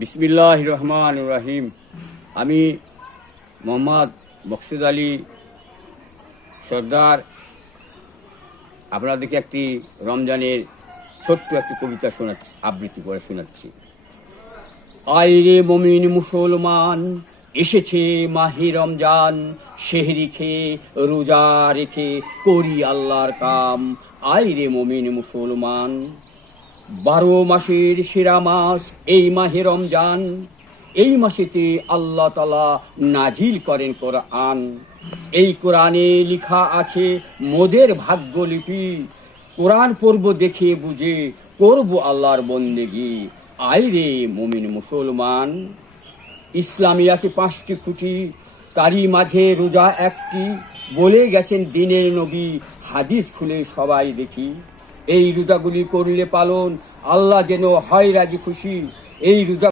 বিসমিল্লাহির রহমানির রহিম। আমি মোহাম্মদ মকসুদ আলী সর্দার আপনাদেরকে একটি রমজানের ছোট্ট একটি কবিতা শোনাচ্ছি, আবৃত্তি করে শোনাচ্ছি। আইরে মুমিন মুসলমান, এসেছে মাহে রমজান, সেহরি খেয়ে রোজা রেখে করি আল্লাহর কাম। আইরে মুমিন মুসলমান, 12 মাসের সেরা মাস এই মাহে রমজান। এই মাসেতে আল্লাহ তাআলা নাজিল করেন কোরআন। এই কোরআনে লেখা আছে মোদের ভাগ্যলিপি। কোরআন পড়ব দেখে বুঝে করব আল্লাহর বন্দেগি। আইরে মুমিন মুসলমান, ইসলামে আছে 5টি খুঁটি, তারই মাঝে রোজা একটি। বলে গেছেন দিনের নবী, হাদিস খুলে সবাই দেখি। এই রোজাগুলি করলে পালন, আল্লাহ যেন হয় রাজি খুশি। এই রোজা